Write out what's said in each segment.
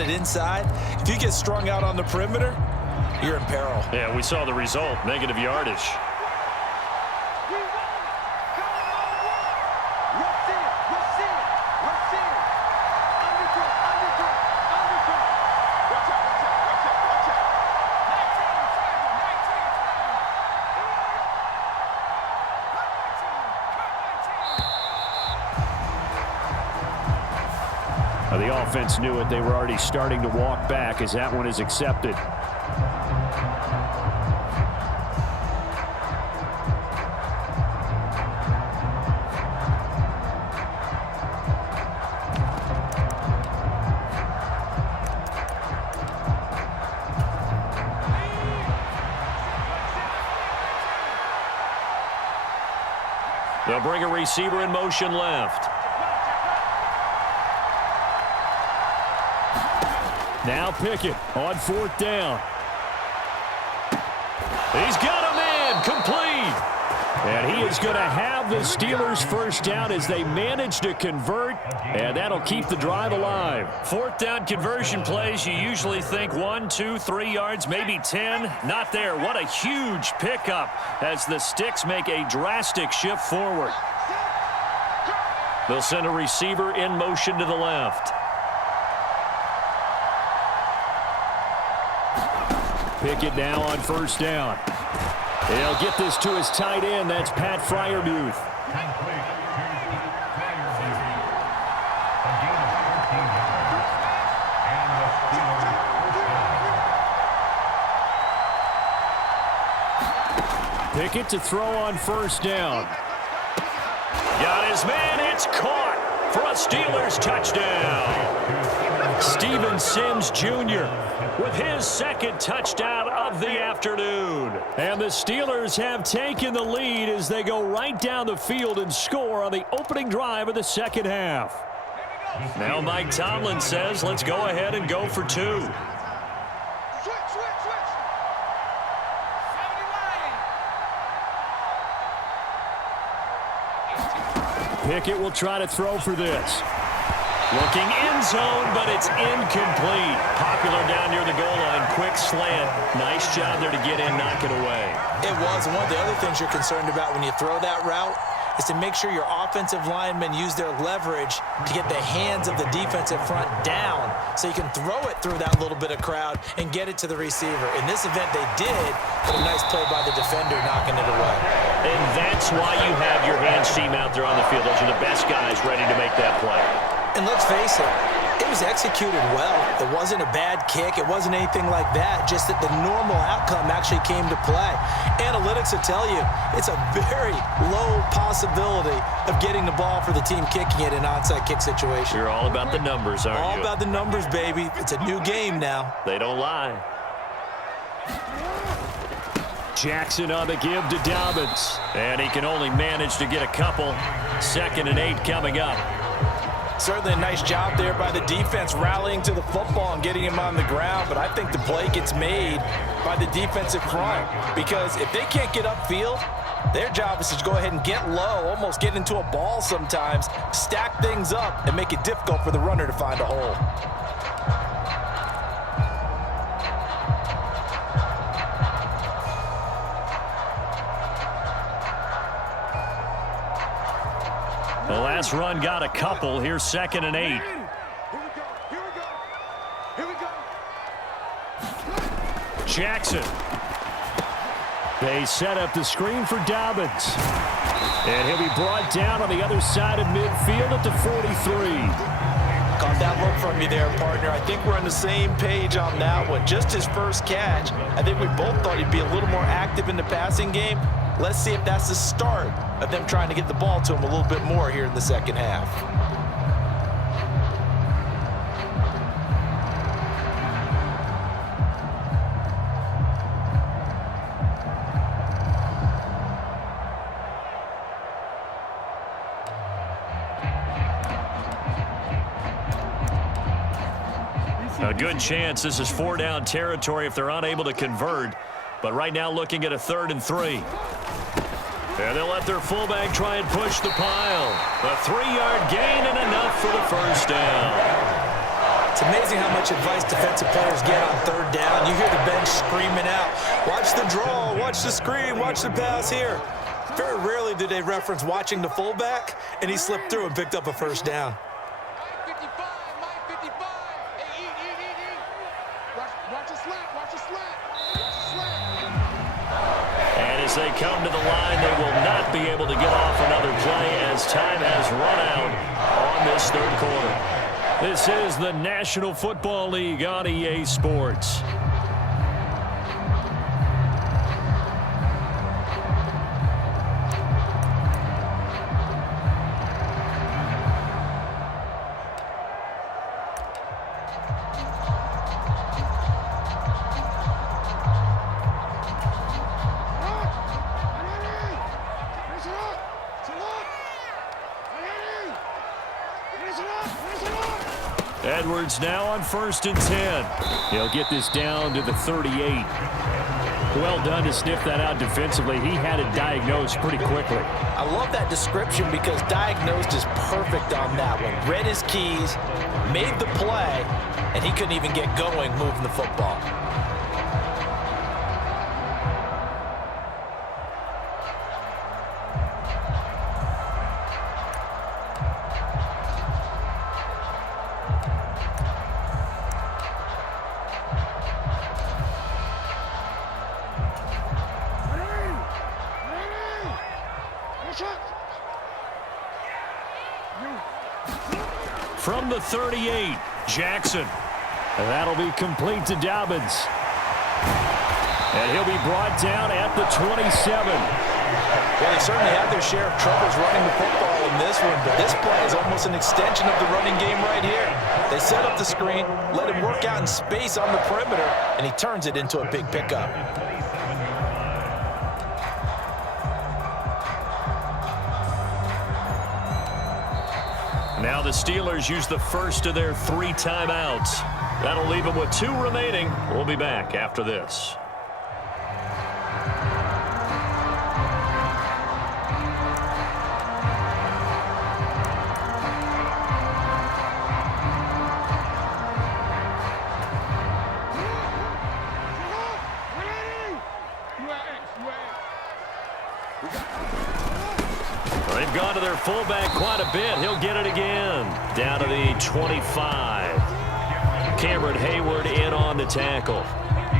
it inside. If you get strung out on the perimeter, you're in peril. Yeah, we saw the result, negative yardage. The offense knew it. They were already starting to walk back as that one is accepted. They'll bring a receiver in motion left. Now Pickett on 4th down. He's got a man complete. And he is going to have the Steelers first down as they manage to convert. And that'll keep the drive alive. 4th down conversion plays, you usually think 1, 2, 3 yards, maybe 10. Not there. What a huge pickup as the Sticks make a drastic shift forward. They'll send a receiver in motion to the left. Pickett now on 1st down. He'll get this to his tight end. That's Pat Freiermuth. Pickett to throw on 1st down. Got his man. It's caught for a Steelers touchdown. Steven Sims Jr. with his 2nd touchdown of the afternoon. And the Steelers have taken the lead as they go right down the field and score on the opening drive of the 2nd half. Now Mike Tomlin says, let's go ahead and go for 2. Pickett will try to throw for this. Looking end zone, but it's incomplete. Popular down near the goal line. Quick slant. Nice job there to get in, knock it away. It was. And one of the other things you're concerned about when you throw that route is to make sure your offensive linemen use their leverage to get the hands of the defensive front down so you can throw it through that little bit of crowd and get it to the receiver. In this event, they did, but a nice play by the defender knocking it away. And that's why you have your hands team out there on the field. Those are the best guys ready to make that play. And let's face it, it was executed well. It wasn't a bad kick. It wasn't anything like that. Just that the normal outcome actually came to play. Analytics will tell you it's a very low possibility of getting the ball for the team kicking it in an onside kick situation. You're all about the numbers, aren't you? All about the numbers, baby. It's a new game now. They don't lie. Jackson on the give to Dobbins. And he can only manage to get a couple. 2nd and 8 coming up. Certainly a nice job there by the defense rallying to the football and getting him on the ground, but I think the play gets made by the defensive front because if they can't get upfield, their job is to go ahead and get low, almost get into a ball sometimes, stack things up, and make it difficult for the runner to find a hole. The last run got a couple. Here's 2nd and 8. Jackson. They set up the screen for Dobbins. And he'll be brought down on the other side of midfield at the 43. Caught that look from you there, partner. I think we're on the same page on that one. Just his first catch. I think we both thought he'd be a little more active in the passing game. Let's see if that's the start of them trying to get the ball to him a little bit more here in the 2nd half. A good chance this is 4-down territory if they're unable to convert. But right now looking at a 3rd and 3. And they'll let their fullback try and push the pile. A 3-yard gain and enough for the first down. It's amazing how much advice defensive players get on third down. You hear the bench screaming out, watch the draw, watch the screen, watch the pass here. Very rarely do they reference watching the fullback, and he slipped through and picked up a first down. And as they come to the line, they will not be able to get off another play as time has run out on this third quarter. This is the National Football League on EA Sports. Edwards now on 1st and 10. He'll get this down to the 38. Well done to sniff that out defensively. He had it diagnosed pretty quickly. I love that description because diagnosed is perfect on that one. Read his keys, made the play, and he couldn't even get going moving the football. From the 38, Jackson. And that'll be complete to Dobbins. And he'll be brought down at the 27. Well, they certainly had their share of troubles running the football in this one, but this play is almost an extension of the running game right here. They set up the screen, let him work out in space on the perimeter, and he turns it into a big pickup. Now the Steelers use the first of their 3 timeouts. That'll leave them with 2 remaining. We'll be back after this. They've gone to their fullback quite a bit. He'll get it again. Down to the 25. Cameron Hayward in on the tackle.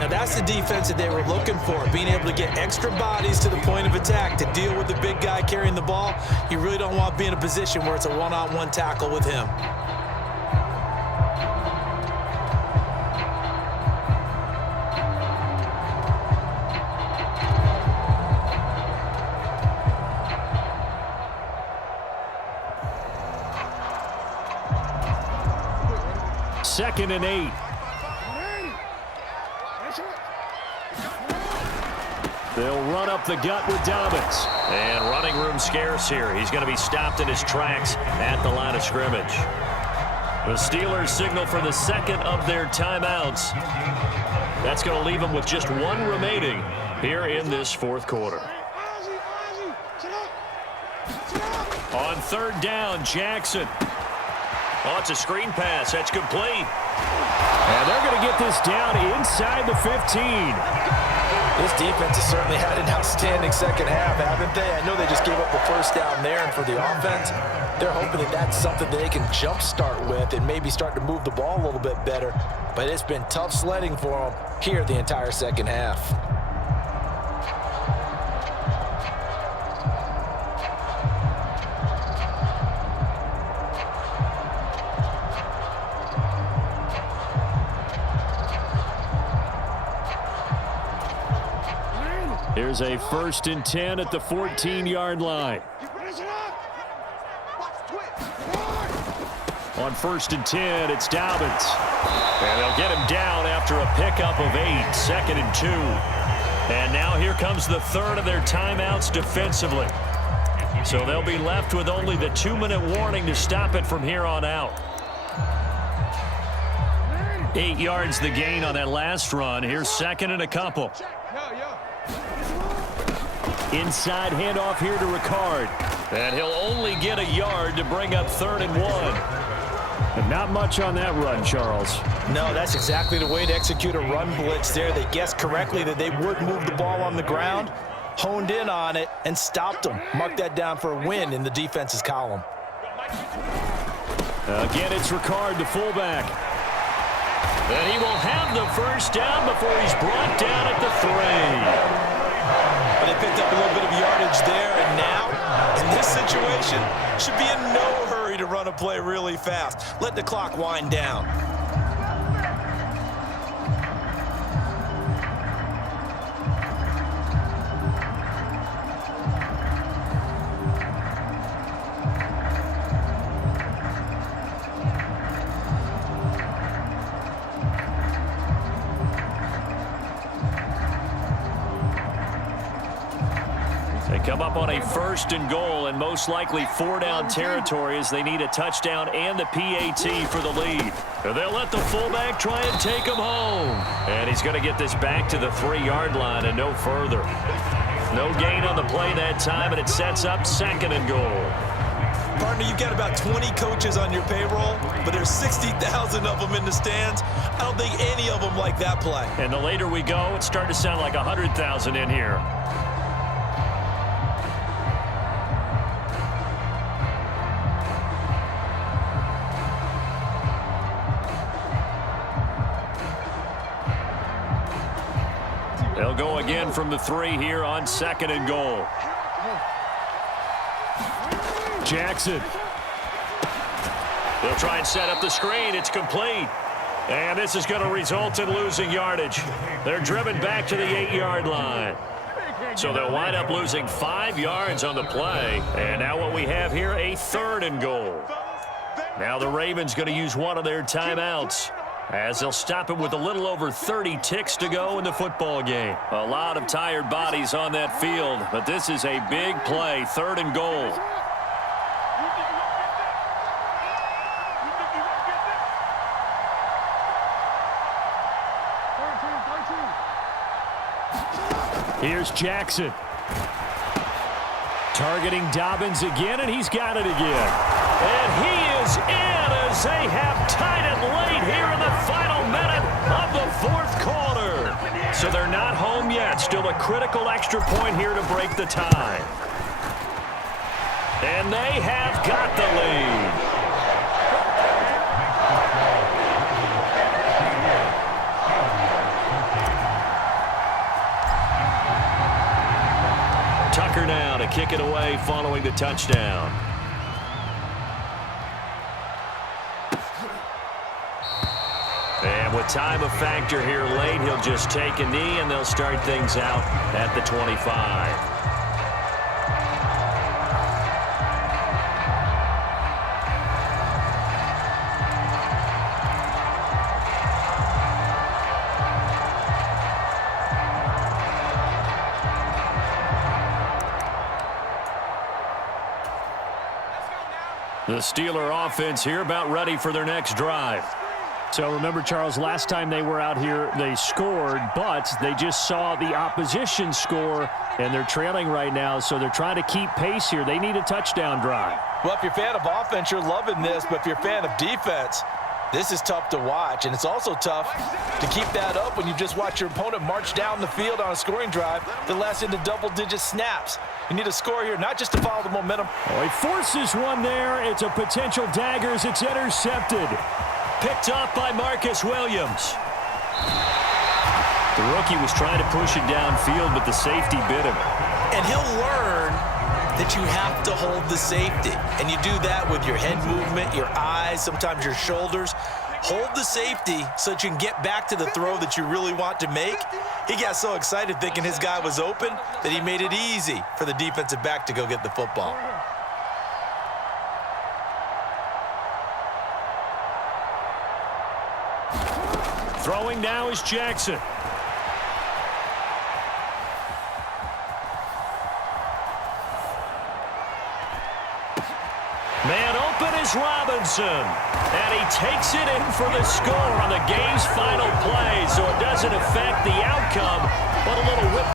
Now that's the defense that they were looking for, being able to get extra bodies to the point of attack to deal with the big guy carrying the ball. You really don't want to be in a position where it's a one-on-one tackle with him. Second and 8. They'll run up the gut with Dobbins. And running room scarce here. He's going to be stopped in his tracks at the line of scrimmage. The Steelers signal for the second of their timeouts. That's going to leave them with just 1 remaining here in this fourth quarter. On 3rd down, Jackson. Oh, it's a screen pass. That's complete. And they're going to get this down inside the 15. This defense has certainly had an outstanding second half, haven't they? I know they just gave up the first down there, and for the offense, they're hoping that that's something that they can jumpstart with and maybe start to move the ball a little bit better. But it's been tough sledding for them here the entire second half. Here's a 1st and 10 at the 14-yard line. On 1st and 10, it's Dobbins. And they'll get him down after a pickup of 8, 2nd and 2. And now here comes the 3rd of their timeouts defensively. So they'll be left with only the 2-minute warning to stop it from here on out. 8 yards the gain on that last run. Here's 2nd and a couple. Inside handoff here to Ricard. And he'll only get a yard to bring up 3rd and 1. And not much on that run, Charles. No, that's exactly the way to execute a run blitz there. They guessed correctly that they would move the ball on the ground, honed in on it, and stopped them. Mark that down for a win in the defense's column. Again, it's Ricard, the fullback. And he will have the first down before he's brought down at the 3. But they picked up a little bit of yardage there, and now, in this situation, should be in no hurry to run a play really fast. Let the clock wind down. They come up on a 1st and goal, and most likely 4-down territory as they need a touchdown and the PAT for the lead. And they'll let the fullback try and take him home. And he's going to get this back to the 3-yard line and no further. No gain on the play that time, and it sets up 2nd and goal. Partner, you've got about 20 coaches on your payroll, but there's 60,000 of them in the stands. I don't think any of them like that play. And the later we go, it's starting to sound like 100,000 in here. They'll go again from the 3 here on 2nd and goal. Jackson. They'll try and set up the screen. It's complete. And this is going to result in losing yardage. They're driven back to the 8-yard line. So they'll wind up losing 5 yards on the play. And now what we have here, a 3rd and goal. Now the Ravens going to use one of their timeouts, as they'll stop it with a little over 30 ticks to go in the football game. A lot of tired bodies on that field, but this is a big play, 3rd and goal. Here's Jackson. Targeting Dobbins again, and he's got it again. And he is in as they have tied it late here in the final minute of the 4th quarter. So they're not home yet. Still a critical extra point here to break the tie. And they have got the lead. Tucker now to kick it away following the touchdown. And with time a factor here late, he'll just take a knee and they'll start things out at the 25. The Steeler offense here about ready for their next drive. So remember, Charles, last time they were out here, they scored, but they just saw the opposition score, and they're trailing right now, so they're trying to keep pace here. They need a touchdown drive. Well, if you're a fan of offense, you're loving this, but if you're a fan of defense, this is tough to watch, and it's also tough to keep that up when you just watch your opponent march down the field on a scoring drive that lasts into double-digit snaps. You need a score here, not just to follow the momentum. Oh, he forces one there. It's a potential dagger as it's intercepted. Picked off by Marcus Williams. The rookie was trying to push it downfield, but the safety bit him. And he'll learn that you have to hold the safety. And you do that with your head movement, your eyes, sometimes your shoulders. Hold the safety so that you can get back to the throw that you really want to make. He got so excited thinking his guy was open that he made it easy for the defensive back to go get the football. Throwing now is Jackson. Man open is Robinson. And he takes it in for the score on the game's final play. So it doesn't affect the outcome, but a little whip.